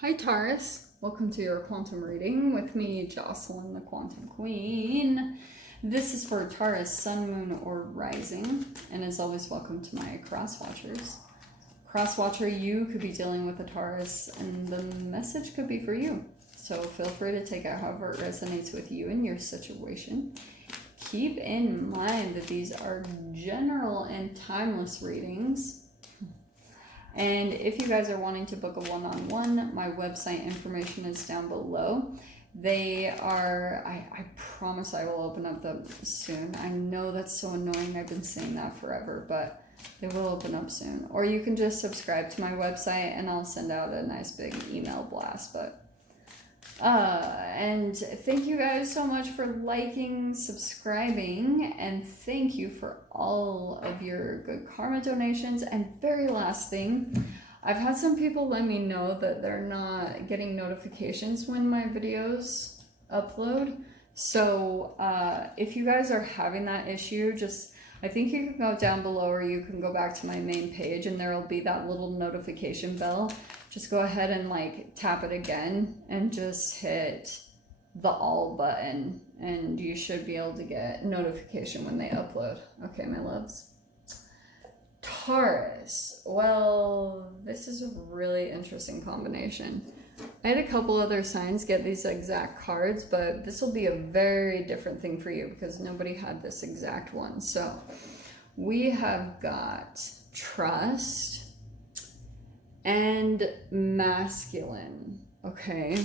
Hi Taurus, welcome to your quantum reading with me, Jocelyn, the Quantum Queen. This is for Taurus, Sun, Moon, or Rising, and as always, welcome to my cross watchers. Cross watcher, you could be dealing with a Taurus, and the message could be for you. So feel free to take it however it resonates with you and your situation. Keep in mind that these are general and timeless readings. And if you guys are wanting to book a one-on-one, my website information is down below. They are, I promise I will open up them soon. I know that's so annoying. I've been saying that forever, but they will open up soon. Or you can just subscribe to my website and I'll send out a nice big email blast. And thank you guys so much for liking, subscribing, and thank you for all of your good karma donations. And very last thing, I've had some people let me know that they're not getting notifications when my videos upload. So if you guys are having that issue, I think you can go down below or you can go back to my main page and there will be that little notification bell. Just go ahead and tap it again and just hit the all button and you should be able to get notification when they upload. Okay, my loves. Taurus. Well, this is a really interesting combination. I had a couple other signs get these exact cards, but this will be a very different thing for you because nobody had this exact one. So we have got trust and masculine. Okay.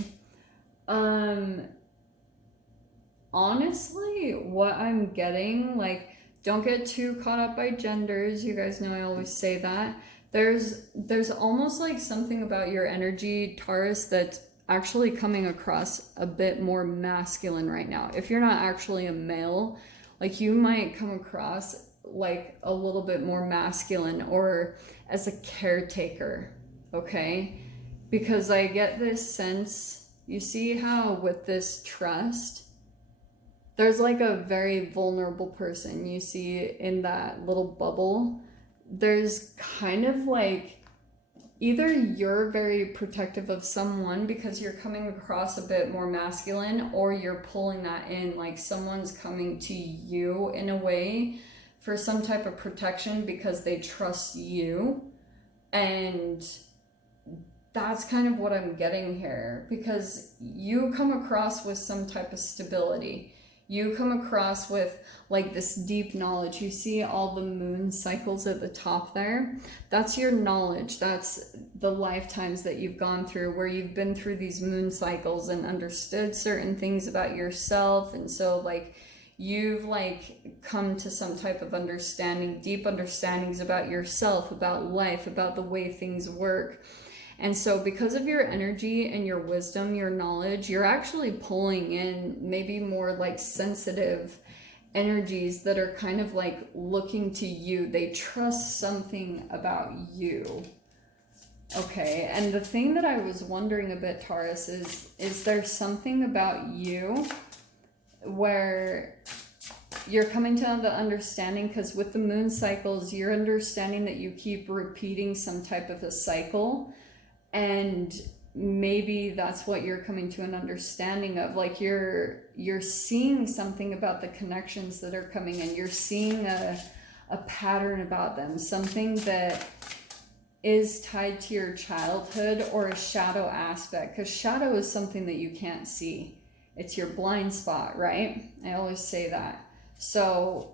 Honestly, what I'm getting, don't get too caught up by genders. You guys know I always say that. There's almost something about your energy, Taurus, that's actually coming across a bit more masculine right now. If you're not actually a male, you might come across a little bit more masculine or as a caretaker, okay? Because I get this sense, you see how with this trust, there's a very vulnerable person you see in that little bubble. There's kind of either you're very protective of someone because you're coming across a bit more masculine, or you're pulling that in, someone's coming to you in a way for some type of protection because they trust you. And that's kind of what I'm getting here, because you come across with some type of stability. You come across with this deep knowledge. You see all the moon cycles at the top there? That's your knowledge. That's the lifetimes that you've gone through, where you've been through these moon cycles and understood certain things about yourself. And so you've come to some type of understanding, deep understandings about yourself, about life, about the way things work. And so because of your energy and your wisdom, your knowledge, you're actually pulling in maybe more sensitive energies that are kind of looking to you. They trust something about you. Okay, and the thing that I was wondering a bit, Taurus, is there something about you where you're coming to the understanding, because with the moon cycles, you're understanding that you keep repeating some type of a cycle. And maybe that's what you're coming to an understanding of. You're seeing something about the connections that are coming in. You're seeing a pattern about them, something that is tied to your childhood or a shadow aspect. Because shadow is something that you can't see. It's your blind spot, right? I always say that. So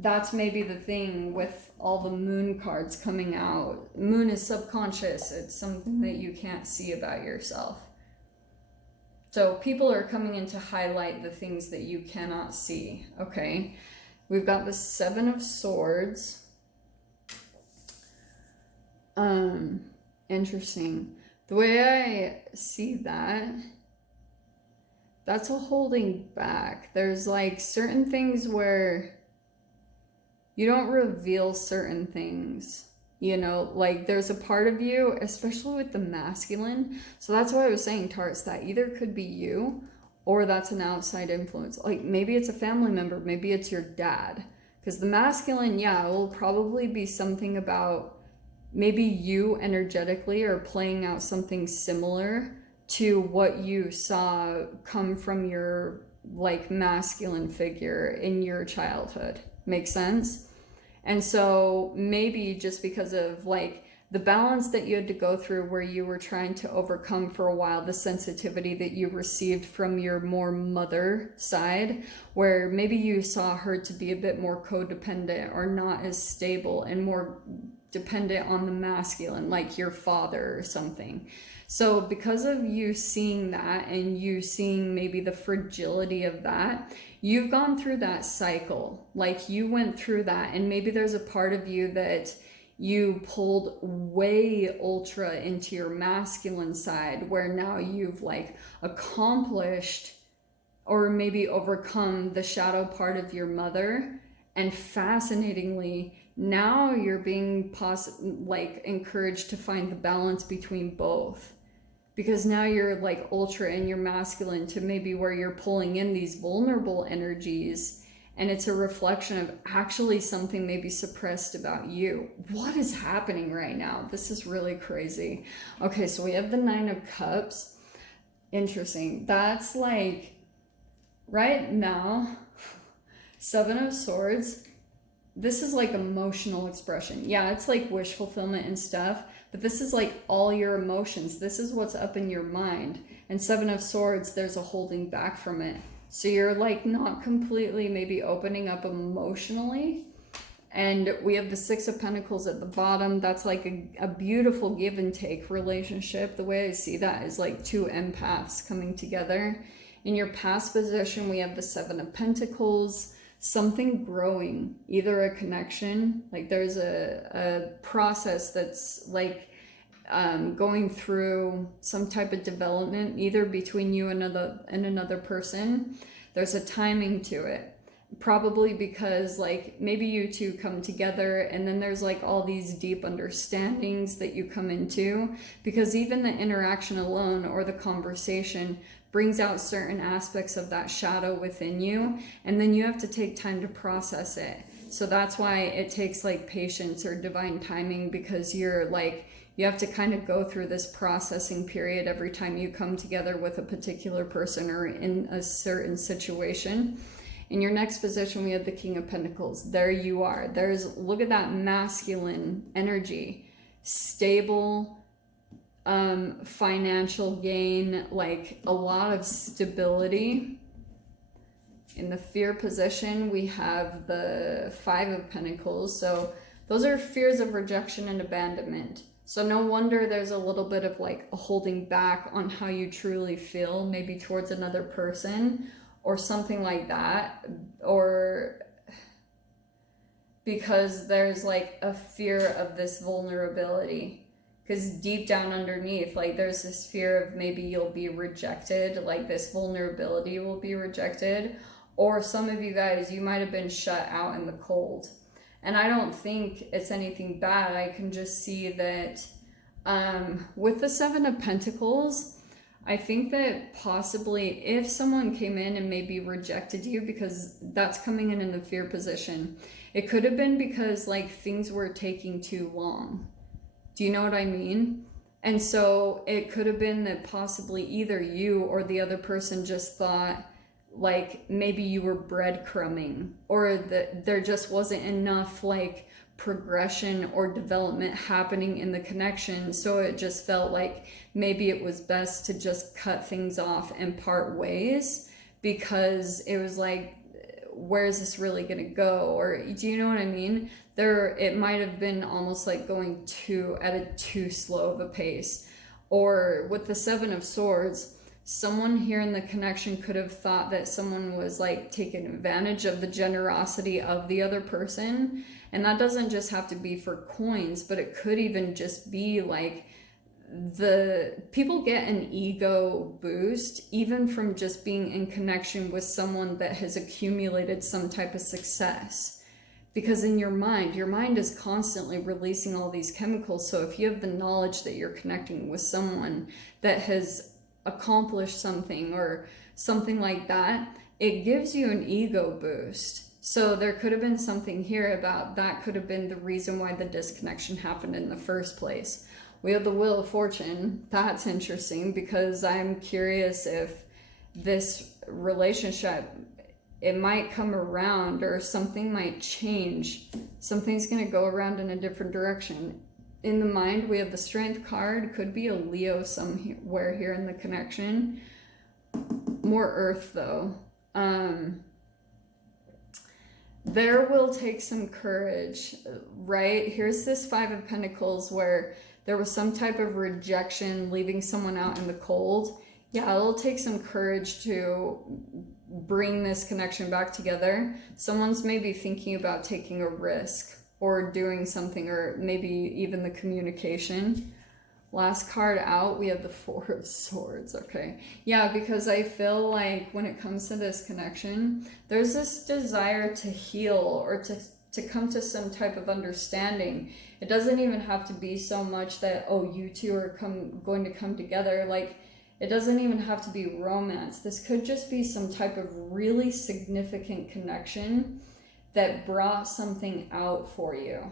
that's maybe the thing with all the moon cards coming out. Moon is subconscious. It's something that you can't see about yourself. So people are coming in to highlight the things that you cannot see, okay? We've got the Seven of Swords. Interesting. The way I see that, that's a holding back. There's certain things where you don't reveal certain things, there's a part of you, especially with the masculine. So that's why I was saying, Taurus, that either could be you or that's an outside influence. Maybe it's a family member, maybe it's your dad. Because the masculine, yeah, it will probably be something about maybe you energetically are playing out something similar to what you saw come from your like masculine figure in your childhood. Make sense? And so maybe just because of like the balance that you had to go through where you were trying to overcome for a while the sensitivity that you received from your more mother side, where maybe you saw her to be a bit more codependent or not as stable and more dependent on the masculine, like your father or something. So because of you seeing that and you seeing maybe the fragility of that, you've gone through that cycle. Like you went through that, and maybe there's a part of you that you pulled way ultra into your masculine side, where now you've like accomplished or maybe overcome the shadow part of your mother. And fascinatingly, now you're being like encouraged to find the balance between both, because now you're like ultra in your masculine to maybe where you're pulling in these vulnerable energies, and it's a reflection of actually something maybe suppressed about you. What is happening right now? This is really crazy. Okay, so we have the 9 of Cups. Interesting. That's like right now, 7 of Swords. This is like emotional expression. Yeah, it's like wish fulfillment and stuff, but this is like all your emotions. This is what's up in your mind. And 7 of Swords, there's a holding back from it. So you're like not completely maybe opening up emotionally. And we have the 6 of Pentacles at the bottom. That's like a beautiful give and take relationship. The way I see that is like two empaths coming together. In your past position, we have the 7 of Pentacles. Something growing, either a connection, like there's a process that's like going through some type of development, either between you and another person. There's a timing to it, probably because like maybe you two come together and then there's like all these deep understandings that you come into, because even the interaction alone or the conversation brings out certain aspects of that shadow within you, and then you have to take time to process it. So that's why it takes like patience or divine timing, because you're like, you have to kind of go through this processing period every time you come together with a particular person or in a certain situation. In your next position, we have the King of Pentacles. There you are. Look at that masculine energy, stable, financial gain, like a lot of stability. In the fear position, we have the 5 of Pentacles. So those are fears of rejection and abandonment. So no wonder there's a little bit of like a holding back on how you truly feel, maybe towards another person or something like that, or because there's like a fear of this vulnerability. Because deep down underneath, like there's this fear of maybe you'll be rejected, like this vulnerability will be rejected. Or some of you guys, you might have been shut out in the cold. And I don't think it's anything bad. I can just see that with the 7 of Pentacles, I think that possibly if someone came in and maybe rejected you, because that's coming in the fear position, it could have been because like things were taking too long. Do you know what I mean? And so it could have been that possibly either you or the other person just thought like maybe you were breadcrumbing, or that there just wasn't enough like progression or development happening in the connection. So it just felt like maybe it was best to just cut things off and part ways, because it was like, where is this really going to go? Or do you know what I mean? It might have been almost like going at a too slow of a pace. Or with the 7 of Swords, someone here in the connection could have thought that someone was like taking advantage of the generosity of the other person. And that doesn't just have to be for coins, but it could even just be like the people get an ego boost even from just being in connection with someone that has accumulated some type of success. Because in your mind is constantly releasing all these chemicals. So if you have the knowledge that you're connecting with someone that has accomplished something or something like that, it gives you an ego boost. So there could have been something here about that could have been the reason why the disconnection happened in the first place. We have the Wheel of Fortune. That's interesting because I'm curious if this relationship, it might come around or something might change. Something's going to go around in a different direction. In the mind, we have the Strength card. Could be a Leo somewhere here in the connection. More Earth though. There will take some courage, right? Here's this Five of Pentacles where there was some type of rejection, leaving someone out in the cold. Yeah, it'll take some courage to bring this connection back together. Someone's maybe thinking about taking a risk or doing something, or maybe even the communication. Last card out, we have the Four of Swords. Okay. Yeah, because I feel like when it comes to this connection, there's this desire to heal or to come to some type of understanding. It doesn't even have to be so much that, oh, you two are going to come together. Like, it doesn't even have to be romance. This could just be some type of really significant connection that brought something out for you.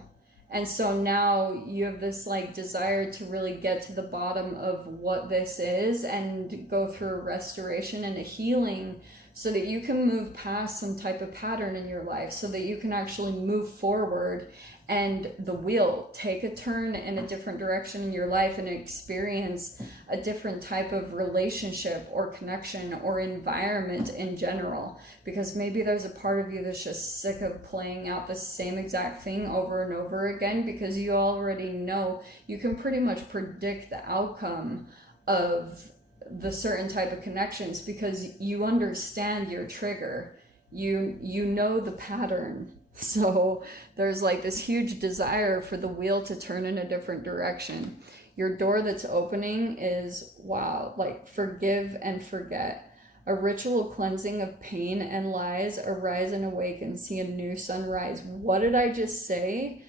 And so now you have this like desire to really get to the bottom of what this is and go through a restoration and a healing so that you can move past some type of pattern in your life, so that you can actually move forward and the wheel take a turn in a different direction in your life and experience a different type of relationship or connection or environment in general. Because maybe there's a part of you that's just sick of playing out the same exact thing over and over again, because you already know, you can pretty much predict the outcome of the certain type of connections because you understand your trigger. You know the pattern. So there's like this huge desire for the wheel to turn in a different direction. Your door that's opening is, wow, like forgive and forget. A ritual cleansing of pain and lies, arise and awake and see a new sunrise. What did I just say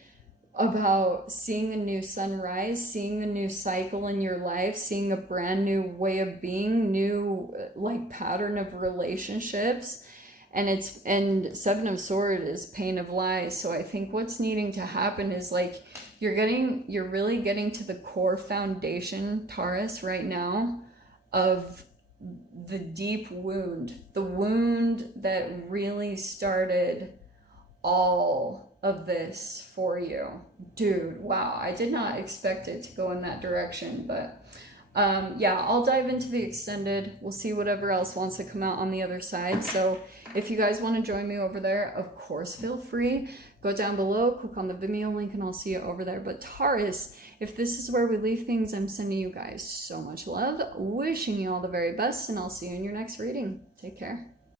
about seeing a new sunrise, seeing a new cycle in your life, seeing a brand new way of being, new like pattern of relationships? And Seven of Swords is pain of lies. So I think what's needing to happen is like you're really getting to the core foundation, Taurus, right now, of the deep wound, the wound that really started all of this for you. Dude, wow, I did not expect it to go in that direction, but yeah, I'll dive into the extended. We'll see whatever else wants to come out on the other side. So if you guys want to join me over there, of course, feel free. Go down below, click on the Vimeo link, and I'll see you over there. But Taurus, if this is where we leave things, I'm sending you guys so much love, wishing you all the very best, and I'll see you in your next reading. Take care.